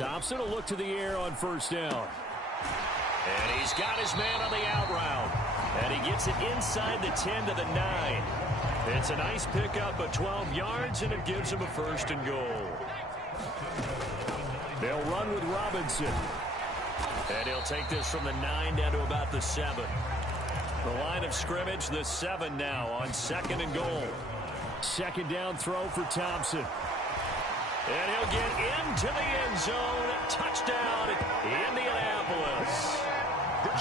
Thompson will look to the air on first down. And he's got his man on the out route. And he gets it inside the 10 to the 9. It's a nice pickup of 12 yards, and it gives him a first and goal. They'll run with Robinson. And he'll take this from the 9 down to about the 7. The line of scrimmage, the 7 now on second and goal. Second down throw for Thompson. And he'll get into the end zone. Touchdown, Indianapolis.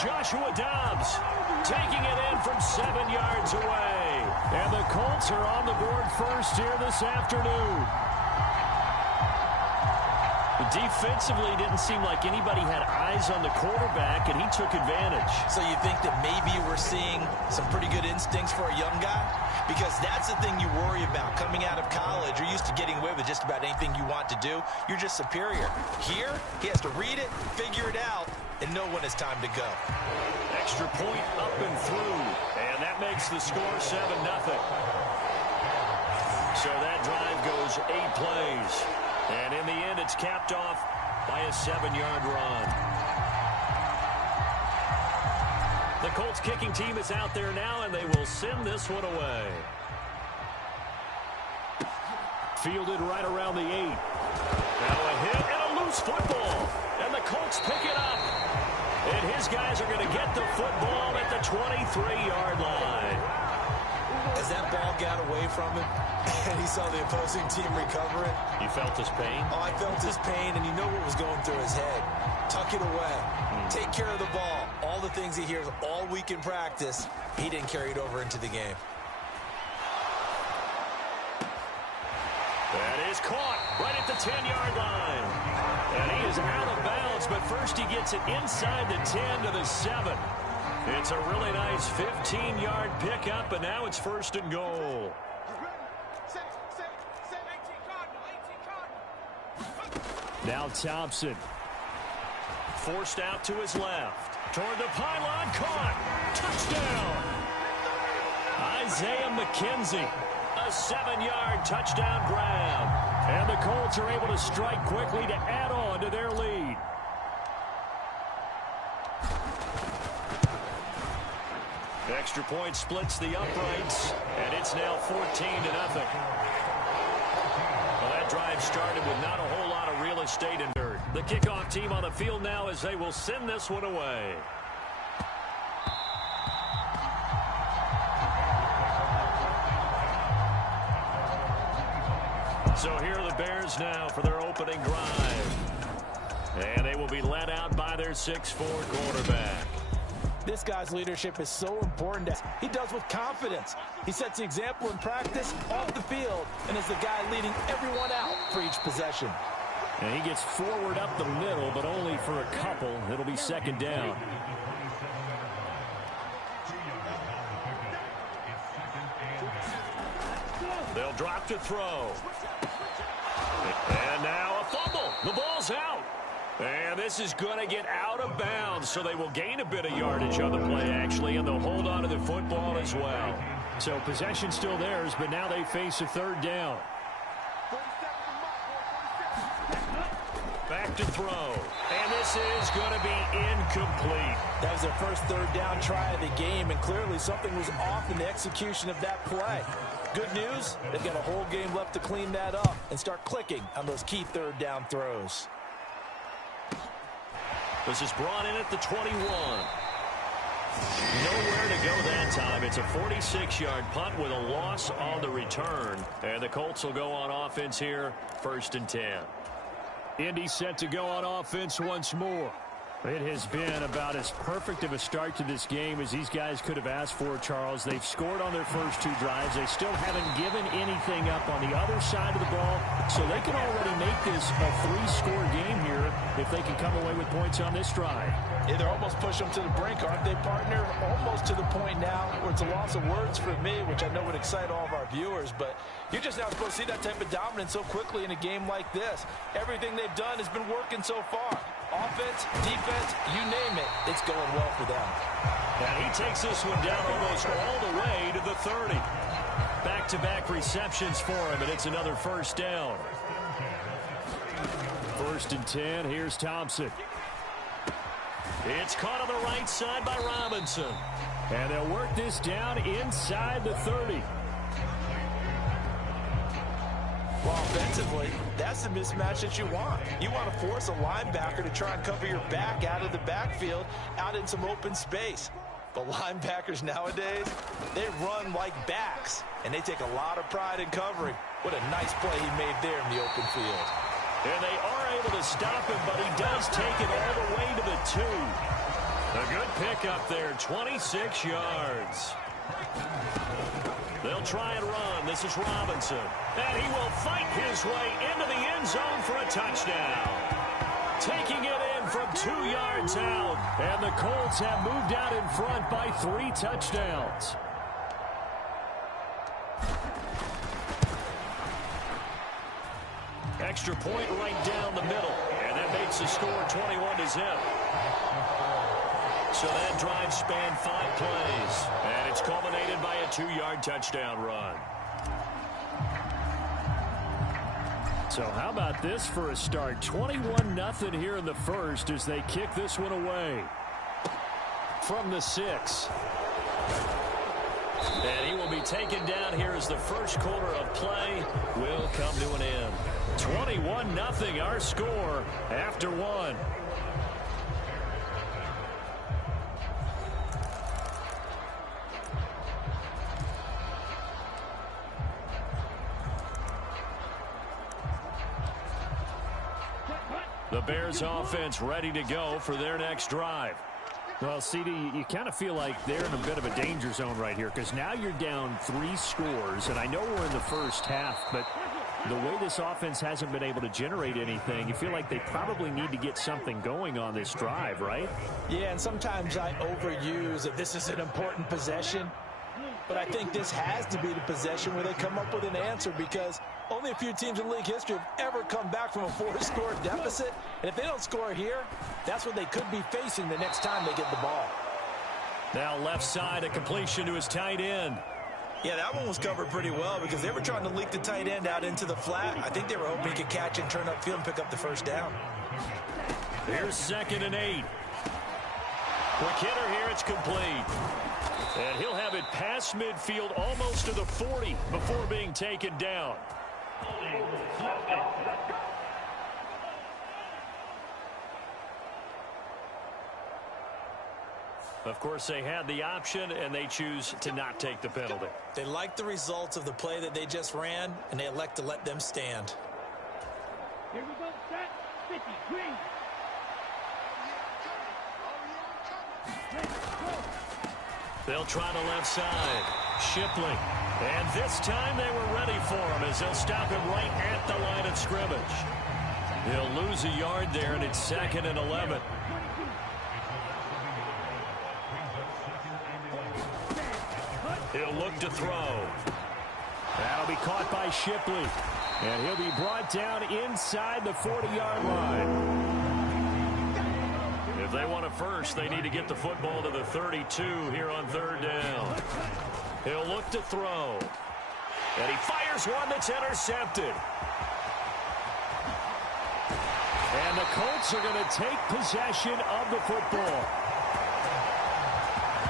Joshua Dobbs taking it in from 7 yards away. And the Colts are on the board first here this afternoon. Defensively, it didn't seem like anybody had eyes on the quarterback, and he took advantage. So you think that maybe we're seeing some pretty good instincts for a young guy? Because that's the thing you worry about coming out of college. You're used to getting away with just about anything you want to do. You're just superior. Here, he has to read it, figure it out, and know when it's time to go. Extra point up and through, and that makes the score 7-0. So that drive goes 8 plays. And in the end, it's capped off by a 7-yard run. The Colts kicking team is out there now, and they will send this one away. Fielded right around the 8. Now a hit and a loose football. And the Colts pick it up. And his guys are going to get the football at the 23-yard line. As that ball got away from him, and he saw the opposing team recover it. You felt his pain? Oh, I felt his pain, and you know what was going through his head. Tuck it away. Take care of the ball. All the things he hears all week in practice, he didn't carry it over into the game. That is caught right at the 10-yard line. And he is out of bounds, but first he gets it inside the 10 to the 7. It's a really nice 15-yard pickup, and now it's first and goal. Now Thompson. Forced out to his left. Toward the pylon, caught. Touchdown. Isaiah McKenzie. A 7-yard touchdown grab. And the Colts are able to strike quickly to add on to their lead. Extra point splits the uprights, and it's now 14-0. Well, that drive started with not a whole lot of real estate in dirt. The kickoff team on the field now as they will send this one away. So here are the Bears now for their opening drive. And they will be led out by their 6'4" quarterback. This guy's leadership is so important. He does with confidence. He sets the example in practice, off the field, and is the guy leading everyone out for each possession. And he gets forward up the middle, but only for a couple. It'll be second down. They'll drop to throw. And now a fumble. The ball's out. And this is going to get out of bounds, so they will gain a bit of yardage on the play, actually, and they'll hold on to the football as well. So possession still theirs, but now they face a third down. Back to throw. And this is going to be incomplete. That was their first third down try of the game, and clearly something was off in the execution of that play. Good news, they've got a whole game left to clean that up and start clicking on those key third down throws. This is brought in at the 21. Nowhere to go that time. It's a 46-yard punt with a loss on the return. And the Colts will go on offense here, 1st and 10. Indy set to go on offense once more. It has been about as perfect of a start to this game as these guys could have asked for, Charles. They've scored on their first 2 drives. They still haven't given anything up on the other side of the ball, so they can already make this a 3-score game here if they can come away with points on this drive. Yeah, they're almost pushing them to the brink, aren't they, partner? Almost to the point now where it's a loss of words for me, which I know would excite all of our viewers, but you're just not supposed to see that type of dominance so quickly in a game like this. Everything they've done has been working so far. Offense, defense, you name it, it's going well for them. And he takes this one down almost all the way to the 30. Back-to-back receptions for him, and it's another first down. first and 10. Here's Thompson. It's caught on the right side by Robinson. And they'll work this down inside the 30. Well, offensively, that's the mismatch that you want. You want to force a linebacker to try and cover your back out of the backfield, out in some open space. But linebackers nowadays, they run like backs, and they take a lot of pride in covering. What a nice play he made there in the open field. And they are able to stop him, but he does take it all the way to the 2. A good pickup there, 26 yards. They'll try and run. This is Robinson. And he will fight his way into the end zone for a touchdown. Taking it in from 2 yards out. And the Colts have moved out in front by 3 touchdowns. Extra point right down the middle. And that makes the score 21-0. So that drive spanned 5 plays. And it's culminated by a 2-yard touchdown run. So how about this for a start? 21-0 here in the first as they kick this one away. From the 6. And he will be taken down here as the first quarter of play will come to an end. 21-0 our score after 1. The Bears offense ready to go for their next drive. Well, CD, you kind of feel like they're in a bit of a danger zone right here because now you're down 3 scores, and I know we're in the first half, but the way this offense hasn't been able to generate anything, you feel like they probably need to get something going on this drive, right? Yeah, and sometimes I overuse that this is an important possession, but I think this has to be the possession where they come up with an answer because only a few teams in league history have ever come back from a 4-score deficit. And if they don't score here, that's what they could be facing the next time they get the ball. Now left side, a completion to his tight end. Yeah, that one was covered pretty well because they were trying to leak the tight end out into the flat. I think they were hoping he could catch and turn upfield and pick up the first down. Here's 2nd and 8. Quick hitter here, it's complete. And he'll have it past midfield almost to the 40 before being taken down. Of course, they had the option, and they choose to not take the penalty. They like the results of the play that they just ran, and they elect to let them stand. Here we go, set, 50, green. They'll try the left side. Shipley. And this time they were ready for him as they'll stop him right at the line of scrimmage. He'll lose a yard there, and it's 2nd and 11. He'll look to throw. That'll be caught by Shipley. And he'll be brought down inside the 40-yard line. If they want a first, they need to get the football to the 32 here on 3rd down. He'll look to throw. And he fires one that's intercepted. And the Colts are going to take possession of the football.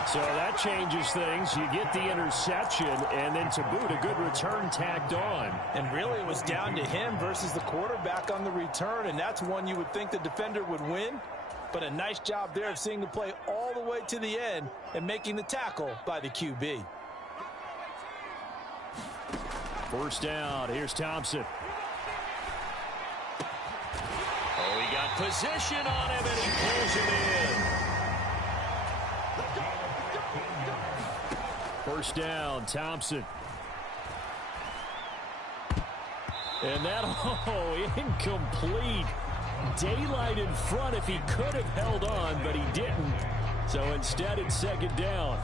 So that changes things. You get the interception, and then to boot, a good return tacked on. And really, it was down to him versus the quarterback on the return, and that's one you would think the defender would win. But a nice job there of seeing the play all the way to the end and making the tackle by the QB. First down. Here's Thompson. Oh, he got position on him, and he pulls it in. First down, Thompson. And that, incomplete. Daylight in front if he could have held on, but he didn't. So instead, it's 2nd down.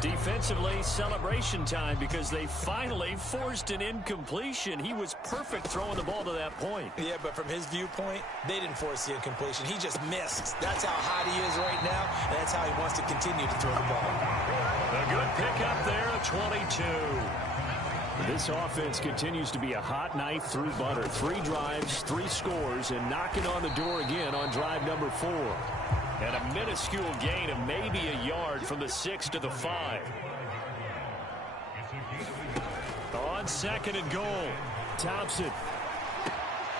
Defensively, celebration time because they finally forced an incompletion. He was perfect throwing the ball to that point. Yeah, but from his viewpoint, they didn't force the incompletion. He just missed. That's how hot he is right now, and that's how he wants to continue to throw the ball. A good pickup there of 22. This offense continues to be a hot knife through butter. 3 drives, 3 scores, and knocking on the door again on drive number 4. And a minuscule gain of maybe a yard from the 6 to the 5. On 2nd and goal, Thompson.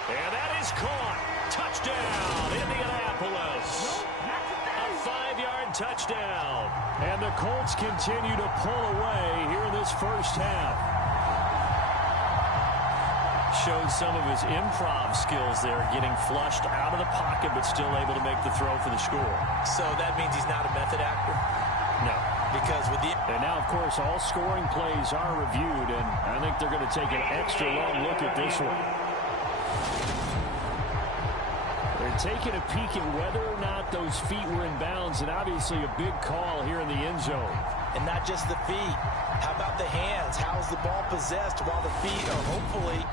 And that is caught. Touchdown, Indianapolis. A 5-yard touchdown. And the Colts continue to pull away here in this first half. Showed some of his improv skills there, getting flushed out of the pocket, but still able to make the throw for the score. So that means he's not a method actor? No. Because with the... And now, of course, all scoring plays are reviewed, and I think they're going to take an extra long look at this one. They're taking a peek at whether or not those feet were in bounds, and obviously a big call here in the end zone. And not just the feet. How about the hands? How's the ball possessed while the feet are hopefully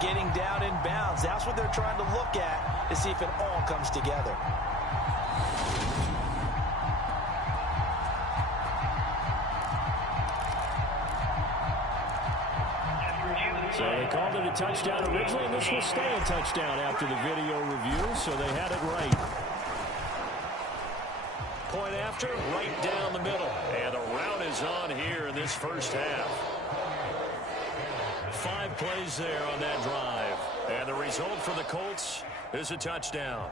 getting down in bounds? That's what they're trying to look at to see if it all comes together. So they called it a touchdown originally, and this will stay a touchdown after the video review, so they had it right. Point after, right down the middle. And the route is on here in this first half. 5 plays there on that drive. And the result for the Colts is a touchdown.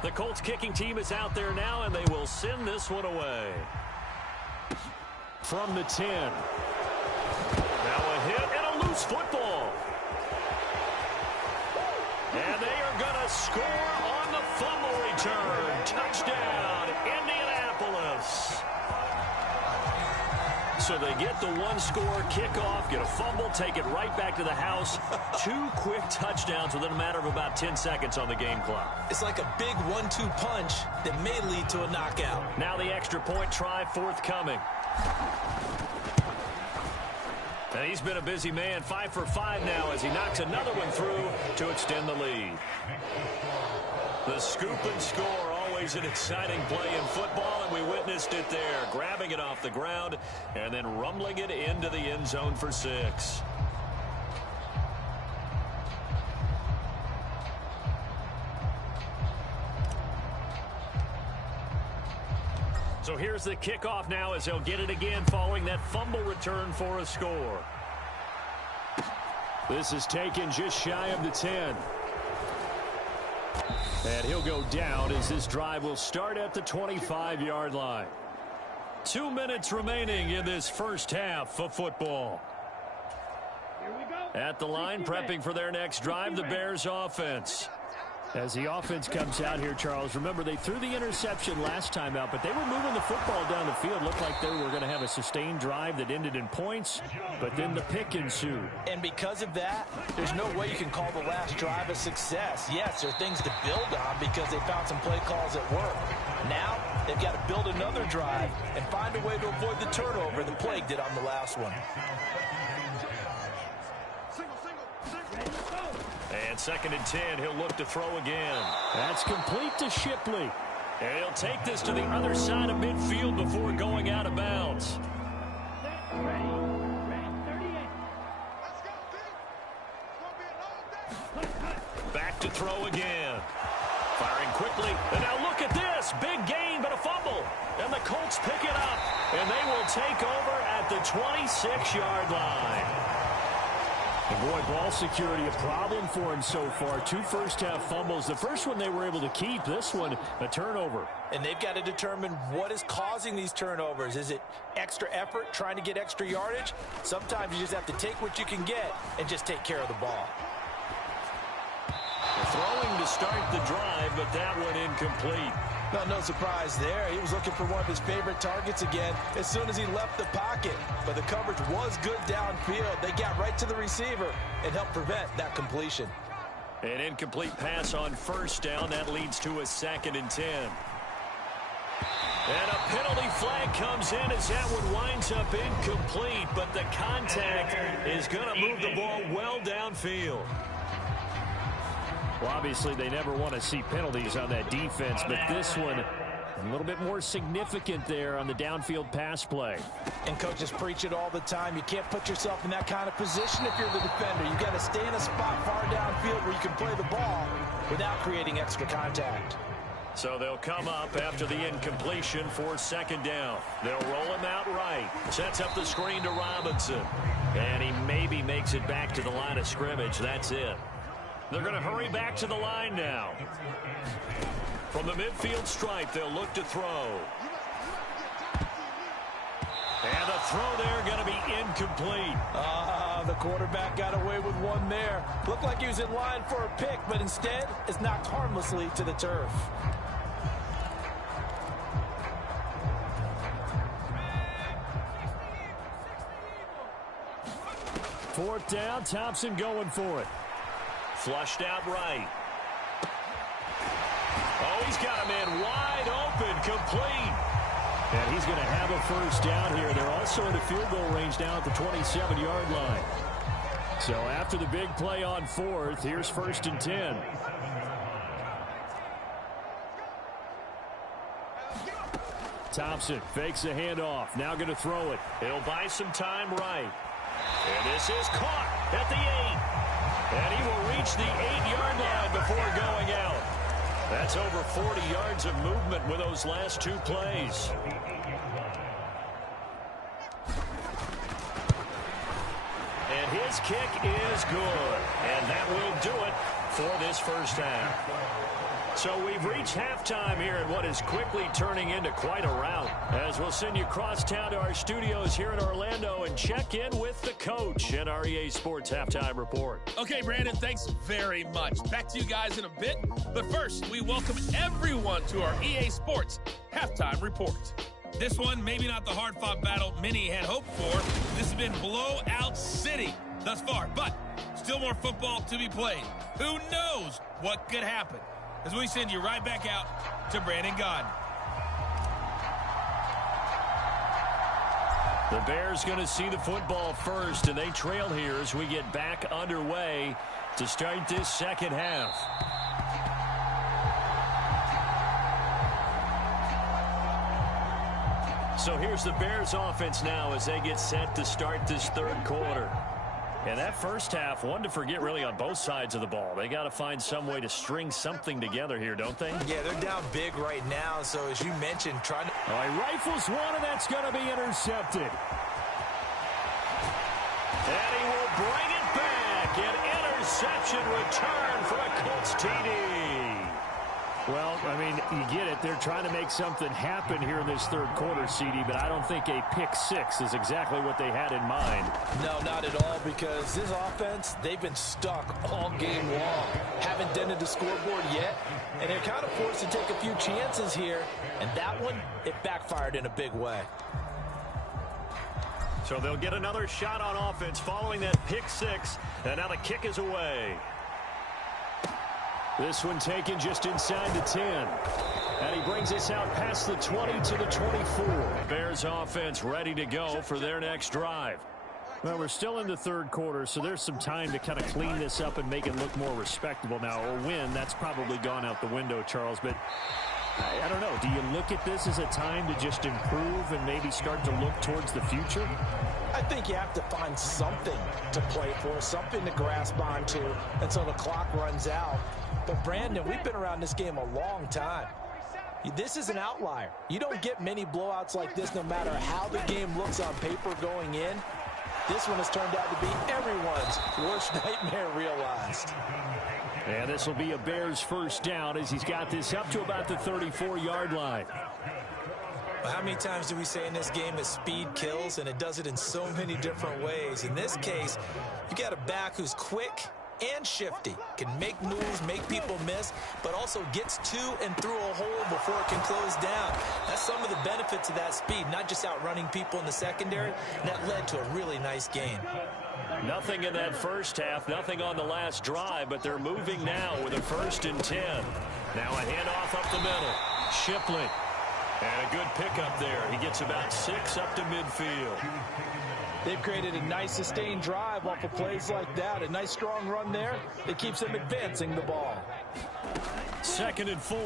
The Colts kicking team is out there now, and they will send this one away. From the 10. Now a hit and a loose football. And they are going to score on the fumble return. Touchdown, Indianapolis. So they get the 1-score kickoff, get a fumble, take it right back to the house. 2 quick touchdowns within a matter of about 10 seconds on the game clock. It's like a big 1-2 punch that may lead to a knockout. Now the extra point try forthcoming. And he's been a busy man, 5 for 5 now as he knocks another one through to extend the lead. The scoop and score, always an exciting play in football, and we witnessed it there, grabbing it off the ground and then rumbling it into the end zone for 6. So here's the kickoff now as they'll get it again following that fumble return for a score. This is taken just shy of the 10. And he'll go down as this drive will start at the 25-yard line. 2 minutes remaining in this first half of football. Here we go. At the line, prepping for their next drive, the Bears offense. As the offense comes out here, Charles, remember they threw the interception last time out, but they were moving the football down the field. Looked like they were going to have a sustained drive that ended in points, but then the pick ensued. And because of that, there's no way you can call the last drive a success. Yes, there are things to build on because they found some play calls at work. Now, they've got to build another drive and find a way to avoid the turnover the plague did on the last one. And 2nd and 10, he'll look to throw again. That's complete to Shipley. And he'll take this to the other side of midfield before going out of bounds. Ready. 38. Back to throw again. Firing quickly. And now look at this. Big gain, but a fumble. And the Colts pick it up. And they will take over at the 26-yard line. And boy, ball security a problem for him so far. 2 first-half fumbles. The first one they were able to keep. This one, a turnover. And they've got to determine what is causing these turnovers. Is it extra effort, trying to get extra yardage? Sometimes you just have to take what you can get and just take care of the ball. Throwing to start the drive, but that one incomplete. No surprise there. He was looking for one of his favorite targets again as soon as he left the pocket. But the coverage was good downfield. They got right to the receiver and helped prevent that completion. An incomplete pass on first down. That leads to a 2nd and 10. And a penalty flag comes in as that one winds up incomplete. But the contact is going to move the ball well downfield. Well, obviously, they never want to see penalties on that defense, but this one a little bit more significant there on the downfield pass play. And coaches preach it all the time. You can't put yourself in that kind of position if you're the defender. You've got to stay in a spot far downfield where you can play the ball without creating extra contact. So they'll come up after the incompletion for second down. They'll roll him out right. Sets up the screen to Robinson. And he maybe makes it back to the line of scrimmage. That's it. They're going to hurry back to the line now. From the midfield stripe, they'll look to throw. And the throw there going to be incomplete. The quarterback got away with one there. Looked like he was in line for a pick, but instead it's knocked harmlessly to the turf. Fourth down, Thompson going for it. Flushed out right. Oh, he's got him in wide open, complete. And he's going to have a first down here. They're also in the field goal range now at the 27-yard line. So after the big play on fourth, here's 1st and 10. Thompson fakes a handoff. Now going to throw it. He'll buy some time right. And this is caught at the 8. And he will reach the 8-yard line before going out. That's over 40 yards of movement with those last two plays. And his kick is good. And that will do it for this first half. So we've reached halftime here in what is quickly turning into quite a rout. As we'll send you across town to our studios here in Orlando and check in with the coach in our EA Sports Halftime Report. Okay, Brandon, thanks very much. Back to you guys in a bit. But first, we welcome everyone to our EA Sports Halftime Report. This one, maybe not the hard-fought battle many had hoped for. This has been blowout city thus far, but still more football to be played. Who knows what could happen? As we send you right back out to Brandon Gaudin. The Bears going to see the football first, and they trail here as we get back underway to start this second half. So here's the Bears offense now as they get set to start this third quarter. And that first half, one to forget really on both sides of the ball. They got to find some way to string something together here, don't they? Yeah, they're down big right now. So as you mentioned, trying to... All right, rifles one, and that's going to be intercepted. And he will bring it back. An interception return for a Colts TD. Well, I mean, you get it. They're trying to make something happen here in this third quarter, CD, but I don't think a pick six is exactly what they had in mind. No, not at all, because this offense, they've been stuck all game long. Haven't dented the scoreboard yet, and they're kind of forced to take a few chances here, and that one, it backfired in a big way. So they'll get another shot on offense following that pick six, and now the kick is away. This one taken just inside the 10. And he brings us out past the 20 to the 24. Bears offense ready to go for their next drive. Well, we're still in the third quarter, so there's some time to kind of clean this up and make it look more respectable. Now, a win, that's probably gone out the window, Charles, but I don't know. Do you look at this as a time to just improve and maybe start to look towards the future? I think you have to find something to play for, something to grasp onto until the clock runs out. But, Brandon, we've been around this game a long time. This is an outlier. You don't get many blowouts like this no matter how the game looks on paper going in. This one has turned out to be everyone's worst nightmare realized. And this will be a Bears first down as he's got this up to about the 34-yard line. How many times do we say in this game that speed kills, and it does it in so many different ways? In this case, you got a back who's quick and shifty, can make moves, make people miss, but also gets to and through a hole before it can close down. That's some of the benefits of that speed, not just outrunning people in the secondary, and that led to a really nice gain. Nothing in that first half, nothing on the last drive, but they're moving now with a 1st and 10. Now a handoff up the middle. Shipley And a good pickup there. He gets about 6 up to midfield. They've created a nice sustained drive off of plays like that. A nice strong run there that keeps them advancing the ball. 2nd and 4.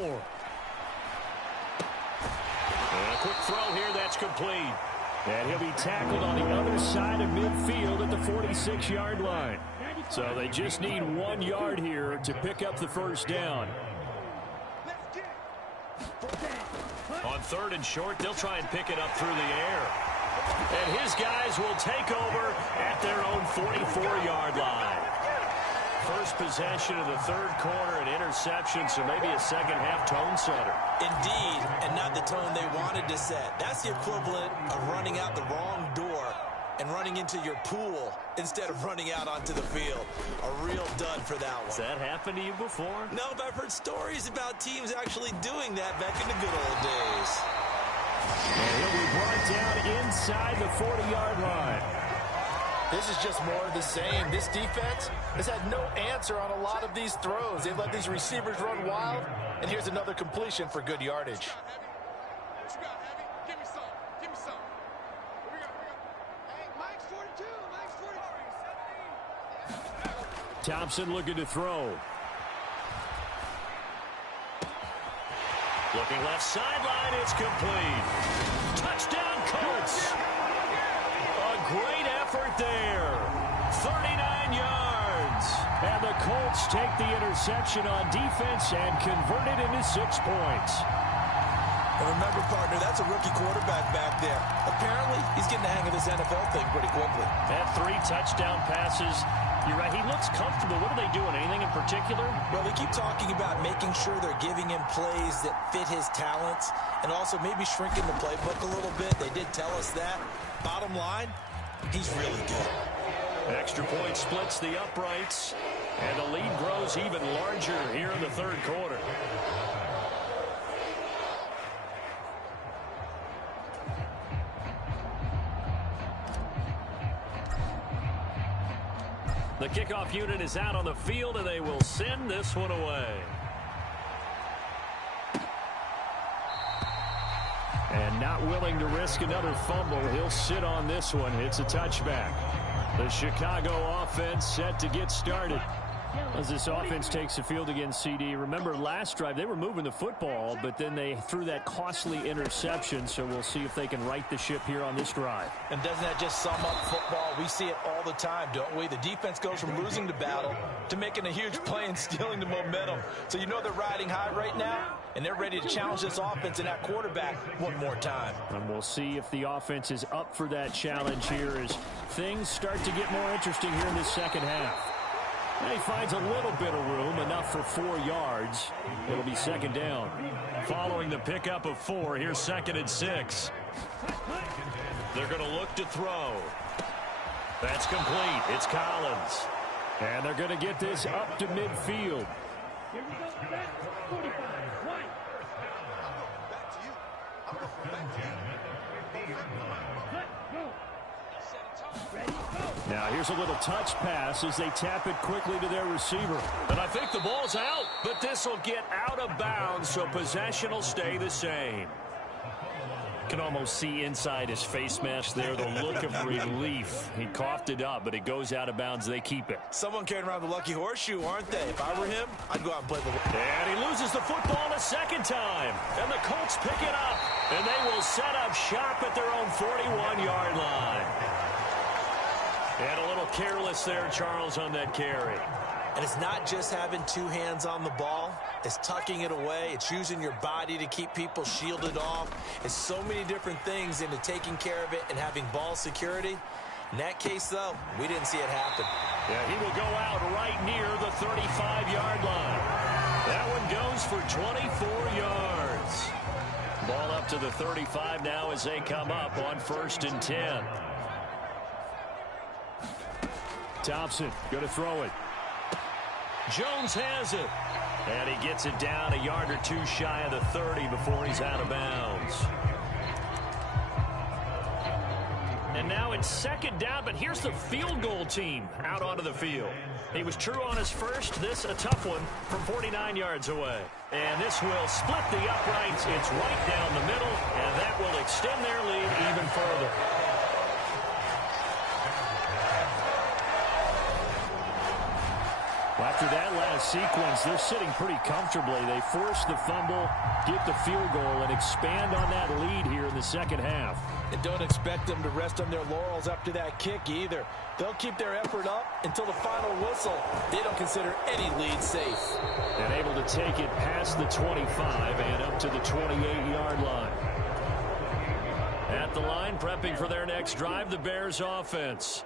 And a quick throw here that's complete. And he'll be tackled on the other side of midfield at the 46-yard line. So they just need 1 yard here to pick up the first down. On 3rd and short, they'll try and pick it up through the air. And his guys will take over at their own 44-yard line. First possession of the 3rd quarter, an interception, so maybe a second-half tone setter. Indeed, and not the tone they wanted to set. That's the equivalent of running out the wrong door and running into your pool instead of running out onto the field. A real dud for that one. Has that happened to you before? No, but I've heard stories about teams actually doing that back in the good old days. And he'll be brought down inside the 40-yard line. This is just more of the same. This defense has had no answer on a lot of these throws. They've let these receivers run wild, and here's another completion for good yardage. Thompson looking to throw. Looking left sideline, it's complete. Touchdown, Colts. A great effort there. 39 yards. And the Colts take the interception on defense and convert it into 6 points. And remember, partner, that's a rookie quarterback back there. Apparently, he's getting the hang of this NFL thing pretty quickly. That 3 touchdown passes. You're right, he looks comfortable. What are they doing? Anything in particular? Well, they keep talking about making sure they're giving him plays that fit his talents and also maybe shrinking the playbook a little bit. They did tell us that. Bottom line, he's really good. Extra point splits the uprights, and the lead grows even larger here in the 3rd quarter. The kickoff unit is out on the field, and they will send this one away. And not willing to risk another fumble, he'll sit on this one. It's a touchback. The Chicago offense set to get started. As this offense takes the field against CD, remember last drive they were moving the football, but then they threw that costly interception, so we'll see if they can right the ship here on this drive. And doesn't that just sum up football? We see it all the time, don't we? The defense goes from losing the battle to making a huge play and stealing the momentum. So you know they're riding high right now, and they're ready to challenge this offense and that quarterback one more time. And we'll see if the offense is up for that challenge here as things start to get more interesting here in this second half. And he finds a little bit of room, enough for 4 yards. It'll be 2nd down. Following the pickup of 4, here's 2nd and 6. They're going to look to throw. That's complete. It's Collins. And they're going to get this up to midfield. Here we go, set, 45, right. Now here's a little touch pass as they tap it quickly to their receiver. And I think the ball's out, but this will get out of bounds, so possession will stay the same. Can almost see inside his face mask there the look of relief. He coughed it up, but it goes out of bounds. They keep it. Someone carrying around the lucky horseshoe, aren't they? If I were him, I'd go out and play the... And he loses the football a 2nd time. And the Colts pick it up. And they will set up shop at their own 41-yard line. And a little careless there, Charles, on that carry. And it's not just having 2 hands on the ball. It's tucking it away. It's using your body to keep people shielded off. It's so many different things into taking care of it and having ball security. In that case, though, we didn't see it happen. Yeah, he will go out right near the 35-yard line. That one goes for 24 yards. Ball up to the 35 now as they come up on 1st and 10. Thompson going to throw it. Jones has it. And he gets it down a yard or 2 shy of the 30 before he's out of bounds. And now it's 2nd down, but here's the field goal team out onto the field. He was true on his first. This a tough one from 49 yards away. And this will split the uprights. It's right down the middle, and that will extend their lead even further. After that last sequence, they're sitting pretty comfortably. They force the fumble, get the field goal, and expand on that lead here in the second half. And don't expect them to rest on their laurels after that kick either. They'll keep their effort up until the final whistle. They don't consider any lead safe. And able to take it past the 25 and up to the 28-yard line. At the line, prepping for their next drive, the Bears offense.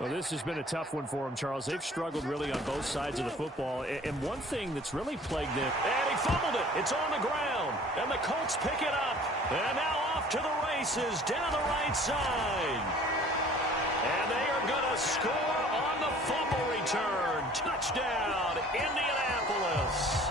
Well, this has been a tough one for them, Charles. They've struggled really on both sides of the football. And one thing that's really plagued them. And he fumbled it. It's on the ground. And the Colts pick it up. And now off to the races down the right side. And they are going to score on the fumble return. Touchdown, Indianapolis.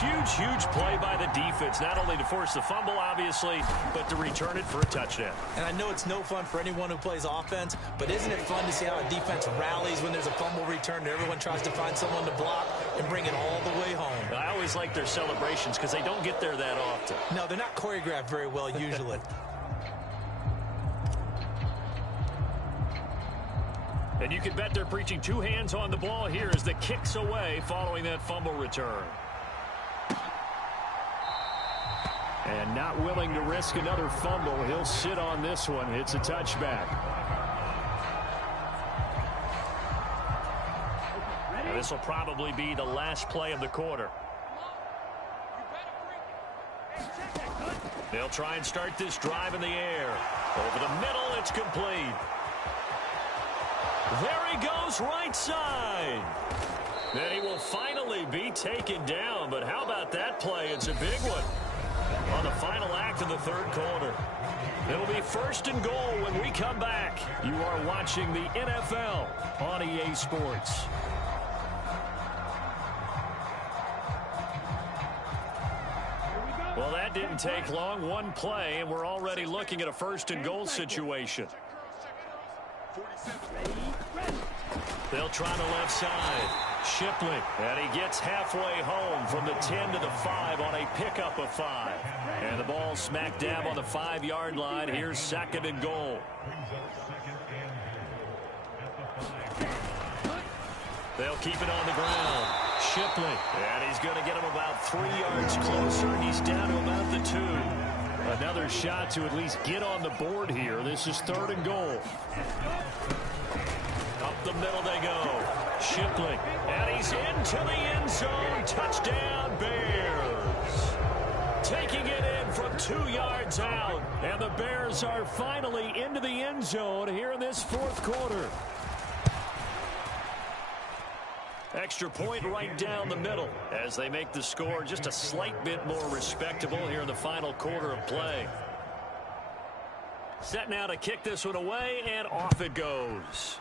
Huge, huge play by the defense, not only to force the fumble, obviously, but to return it for a touchdown. And I know it's no fun for anyone who plays offense, but isn't it fun to see how a defense rallies when there's a fumble return and everyone tries to find someone to block and bring it all the way home? I always like their celebrations because they don't get there that often. No, they're not choreographed very well usually. And you can bet they're preaching two hands on the ball here as the kick's away following that fumble return. And not willing to risk another fumble. He'll sit on this one. It's a touchback. Now, this will probably be the last play of the quarter. They'll try and start this drive in the air. Over the middle, it's complete. There he goes, right side. Then he will finally be taken down. But how about that play? It's a big one. On the final act of the third quarter. It'll be first and goal when we come back. You are watching the NFL on EA Sports. Well, that didn't take long. One play, and we're already looking at a first and goal situation. They'll try the left side. Shipley, and he gets halfway home from the 10 to the 5 on a pickup of 5. And the ball smack dab on the 5-yard line. Here's second and goal. They'll keep it on the ground. Shipley, and he's going to get him about 3 yards closer. He's down to about the 2. Another shot to at least get on the board here. This is third and goal. Up the middle they go. Shipley, and he's into the end zone. Touchdown, Bears. Taking it in from 2 yards out. And the Bears are finally into the end zone here in this fourth quarter. Extra point right down the middle as they make the score just a slight bit more respectable here in the final quarter of play. Set now to kick this one away, and off it goes.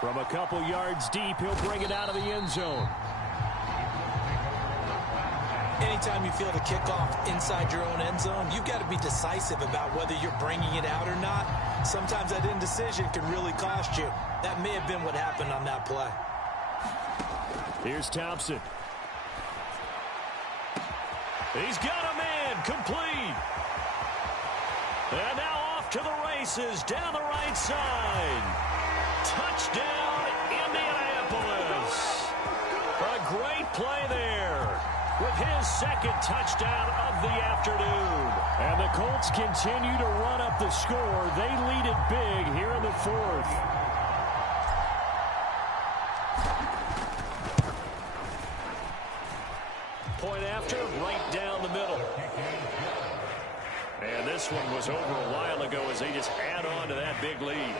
From a couple yards deep, he'll bring it out of the end zone. Anytime you feel the kickoff inside your own end zone, you've got to be decisive about whether you're bringing it out or not. Sometimes that indecision can really cost you. That may have been what happened on that play. Here's Thompson. He's got a man, complete. And now off to the races, down the right side. Touchdown, Indianapolis. A great play there with his second touchdown of the afternoon. And the Colts continue to run up the score. They lead it big here in the fourth. Point after, right down the middle. And this one was over a while ago as they just add on to that big lead.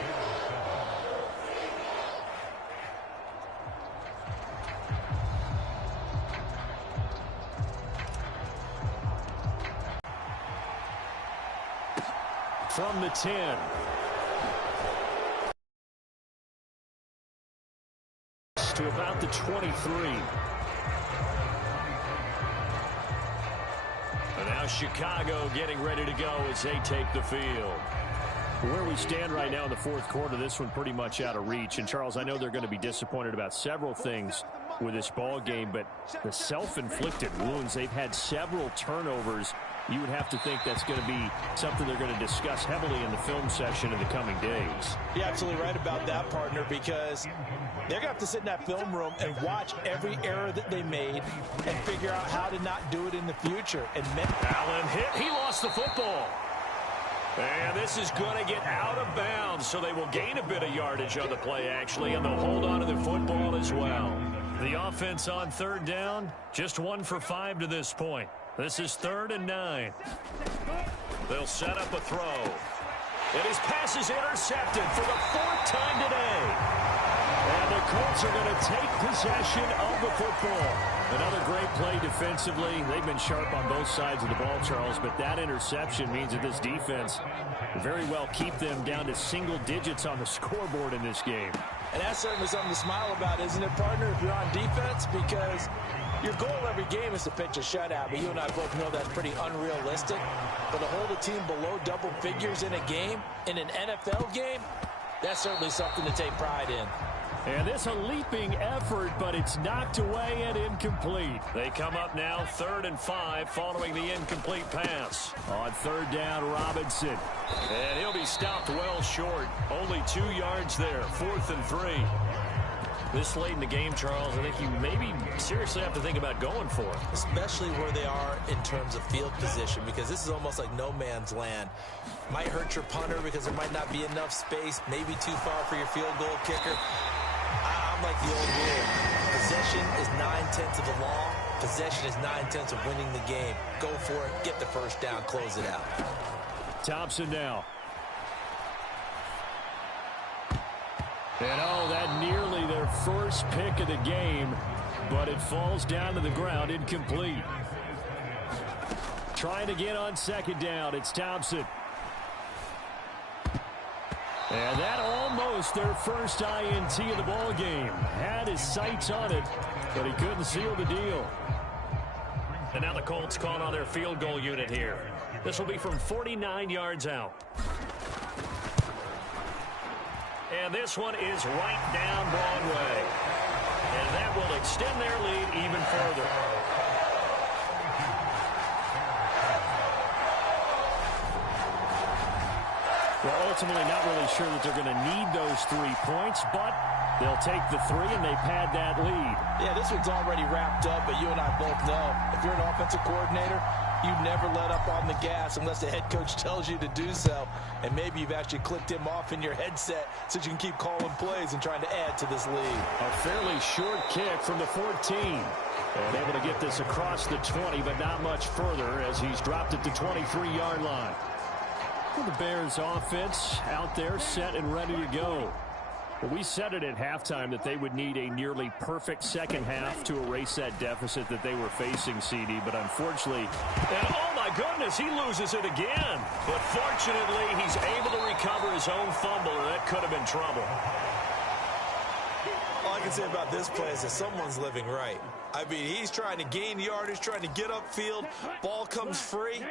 From the 10. To about the 23. And now Chicago getting ready to go as they take the field. Where we stand right now in the fourth quarter, this one pretty much out of reach. And, Charles, I know they're going to be disappointed about several things with this ball game, but the self-inflicted wounds, they've had several turnovers. You would have to think that's going to be something they're going to discuss heavily in the film session in the coming days. You're absolutely right about that, partner, because they're going to have to sit in that film room and watch every error that they made and figure out how to not do it in the future. And Allen hit. He lost the football. And this is going to get out of bounds, so they will gain a bit of yardage on the play, actually, and they'll hold on to the football as well. The offense on third down, just 1 for 5 to this point. This is 3rd and 9. They'll set up a throw. And his pass is intercepted for the 4th time today. And the Colts are going to take possession of the football. Another great play defensively. They've been sharp on both sides of the ball, Charles, but that interception means that this defense will very well keep them down to single digits on the scoreboard in this game. And that's certainly something to smile about, isn't it, partner, if you're on defense? Because your goal every game is to pitch a shutout, but you and I both know that's pretty unrealistic. But to hold a team below double figures in a game, in an NFL game, that's certainly something to take pride in. And this a leaping effort, but it's knocked away and incomplete. They come up now 3rd and 5 following the incomplete pass. On 3rd down, Robinson. And he'll be stopped well short. Only 2 yards there. 4th and 3. This late in the game, Charles, I think you maybe seriously have to think about going for it. Especially where they are in terms of field position, because this is almost like no man's land. Might hurt your punter because there might not be enough space, maybe too far for your field goal kicker. I'm like the old rule. Possession is 9/10 of the law. Possession is 9/10 of winning the game. Go for it, get the first down, close it out. Thompson now. And oh, that nearly their first pick of the game, but it falls down to the ground, incomplete. Trying to get on 2nd down, it's Thompson. And that almost their first INT of the ball game. Had his sights on it, but he couldn't seal the deal. And now the Colts calling on their field goal unit here. This will be from 49 yards out. And this one is right down Broadway. And that will extend their lead even further. Well, ultimately not really sure that they're going to need those 3 points, but they'll take the 3 and they pad that lead. Yeah, this one's already wrapped up, but you and I both know if you're an offensive coordinator, you never let up on the gas unless the head coach tells you to do so. And maybe you've actually clicked him off in your headset so you can keep calling plays and trying to add to this lead. A fairly short kick from the 14. And able to get this across the 20, but not much further as he's dropped at the 23-yard line. Well, the Bears offense out there set and ready to go. Well, we said it at halftime that they would need a nearly perfect second half to erase that deficit that they were facing, CD, but unfortunately, and oh my goodness, he loses it again. But fortunately, he's able to recover his own fumble, or that could have been trouble. All I can say about this play is that someone's living right. I mean, he's trying to gain yardage, trying to get upfield. Ball comes free.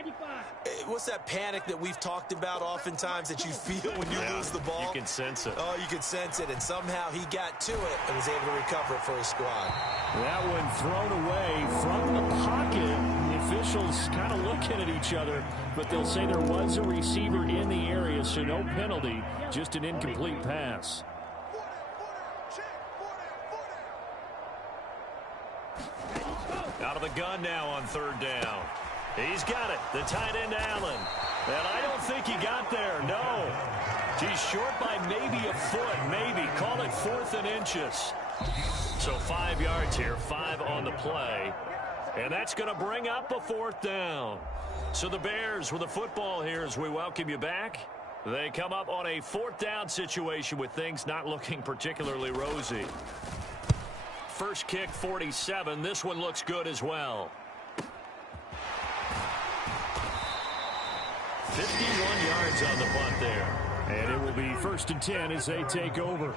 What's that panic that we've talked about oftentimes that you feel when you lose the ball? You can sense it. Oh, you can sense it. And somehow he got to it and was able to recover it for his squad. That one thrown away from the pocket. The officials kind of looking at each other, but they'll say there was a receiver in the area, so no penalty, just an incomplete pass. Out of the gun now on 3rd down. He's got it. The tight end, Allen. And I don't think he got there. No. He's short by maybe a foot. Maybe. Call it 4th and inches. So 5 yards here. 5 on the play. And that's going to bring up a 4th down. So the Bears with the football here as we welcome you back. They come up on a 4th down situation with things not looking particularly rosy. First kick, 47. This one looks good as well. 51 yards on the punt there. And it will be 1st and 10 as they take over.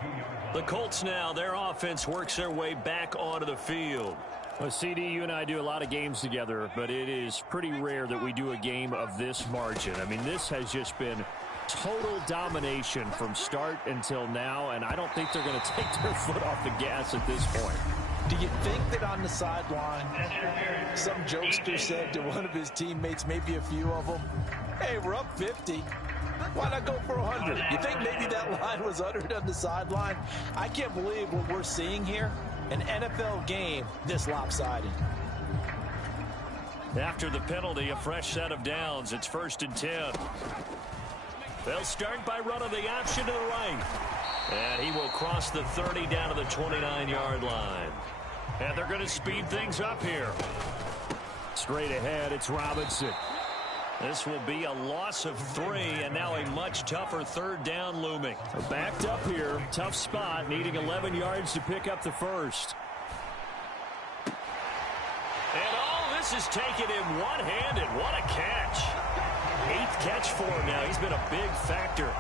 The Colts now, their offense works their way back onto the field. Well, CD, you and I do a lot of games together, but it is pretty rare that we do a game of this margin. I mean, this has just been total domination from start until now, and I don't think they're going to take their foot off the gas at this point. Do you think that on the sideline, some jokester said to one of his teammates, maybe a few of them, hey, we're up 50. Why not go for 100? You think maybe that line was uttered on the sideline? I can't believe what we're seeing here. An NFL game this lopsided. After the penalty, a fresh set of downs. It's 1st and 10. They'll start by running the option to the right. And he will cross the 30 down to the 29-yard line. And they're going to speed things up here. Straight ahead, it's Robinson. This will be a loss of 3, and now a much tougher 3rd down looming. Backed up here, tough spot, needing 11 yards to pick up the first. And all this is taken in one-handed. What a catch. 8th catch for him now. He's been a big factor,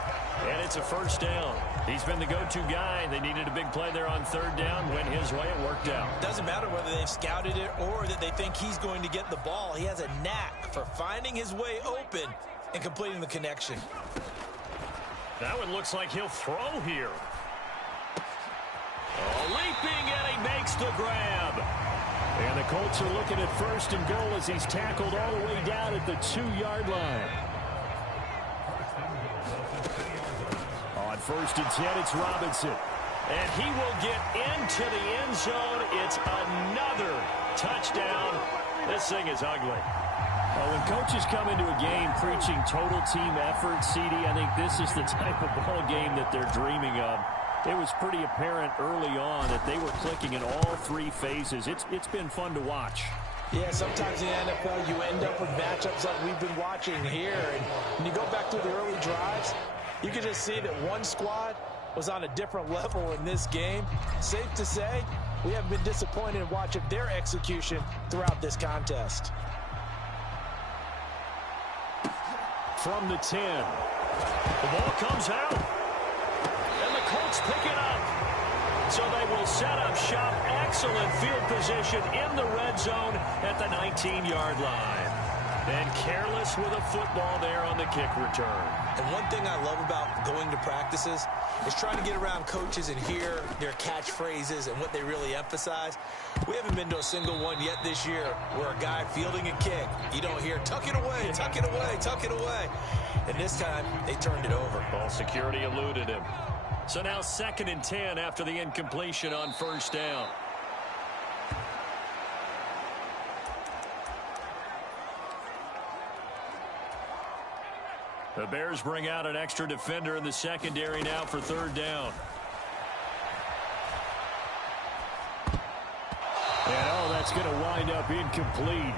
and it's a 1st down. He's been the go-to guy. They needed a big play there on 3rd down. Went his way. It worked out. Doesn't matter whether they've scouted it or that they think he's going to get the ball. He has a knack for finding his way open and completing the connection. That one looks like he'll throw here. Oh, leaping, and he makes the grab. And the Colts are looking at 1st and goal as he's tackled all the way down at the 2-yard line. On 1st and 10, it's Robinson. And he will get into the end zone. It's another touchdown. This thing is ugly. Well, when coaches come into a game preaching total team effort, CD, I think this is the type of ball game that they're dreaming of. It was pretty apparent early on that they were clicking in all 3 phases. It's been fun to watch. Yeah, sometimes in the NFL you end up with matchups like we've been watching here. And when you go back through the early drives, you can just see that one squad was on a different level in this game. Safe to say, we haven't been disappointed in watching their execution throughout this contest. From the 10, the ball comes out, and the Colts pick it up. So they will set up shop. Excellent field position in the red zone at the 19-yard line. And careless with a football there on the kick return. And one thing I love about going to practices is trying to get around coaches and hear their catchphrases and what they really emphasize. We haven't been to a single one yet this year where a guy fielding a kick, you don't hear, tuck it away, tuck it away, tuck it away. And this time, they turned it over. Ball security eluded him. So now 2nd and 10 after the incompletion on 1st down. The Bears bring out an extra defender in the secondary now for 3rd down. And that's going to wind up incomplete.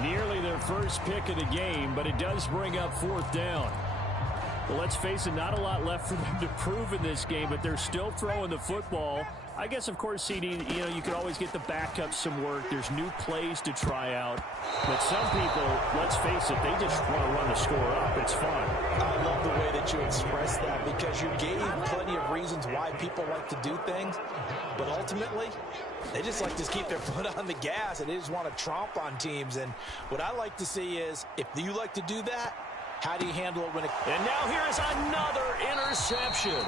Nearly their first pick of the game, but it does bring up 4th down. Well, let's face it, not a lot left for them to prove in this game, but they're still throwing the football. I guess, of course, CD, you could always get the backup some work. There's new plays to try out. But some people, let's face it, they just want to run the score up. It's fun. I love the way that you express that because you gave plenty of reasons why people like to do things. But ultimately, they just like to keep their foot on the gas and they just want to tromp on teams. And what I like to see is, if you like to do that, how do you handle it when it... And now here is another interception.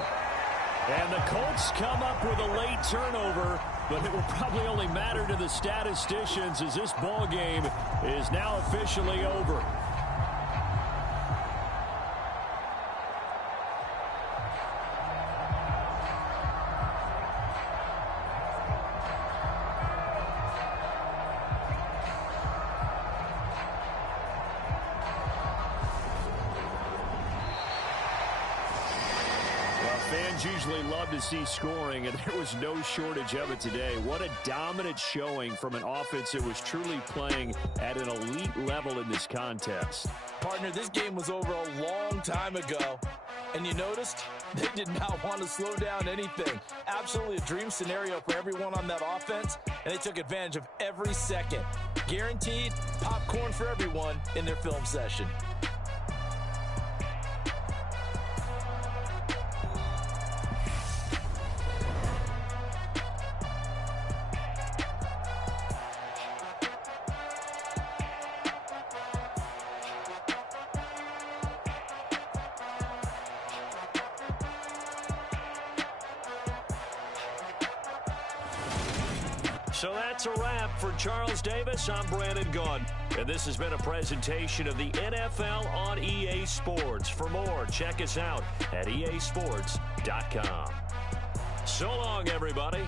And the Colts come up with a late turnover, but it will probably only matter to the statisticians as this ball game is now officially over. Fans usually love to see scoring, and there was no shortage of it today. What a dominant showing from an offense that was truly playing at an elite level in this contest. Partner, this game was over a long time ago, and you noticed they did not want to slow down anything. Absolutely a dream scenario for everyone on that offense, and they took advantage of every second. Guaranteed popcorn for everyone in their film session. So that's a wrap. For Charles Davis, I'm Brandon Gaudin. And this has been a presentation of the NFL on EA Sports. For more, check us out at easports.com. So long, everybody.